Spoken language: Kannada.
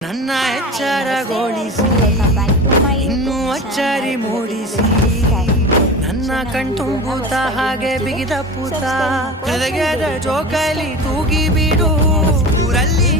ನನ್ನ ಎಚ್ಚರಗೊಳಿಸಿ ಇನ್ನೂ ಅಚ್ಚರಿ ಮೂಡಿಸಿ ನನ್ನ ಕಣ್ತುಂಬುತ್ತ ಹಾಗೆ ಬಿಗಿದ ಪೂತ ಹೃದಯದ ಜೋಕಾಲಿ ತೂಗಿ ಬಿಡು ಊರಲ್ಲಿ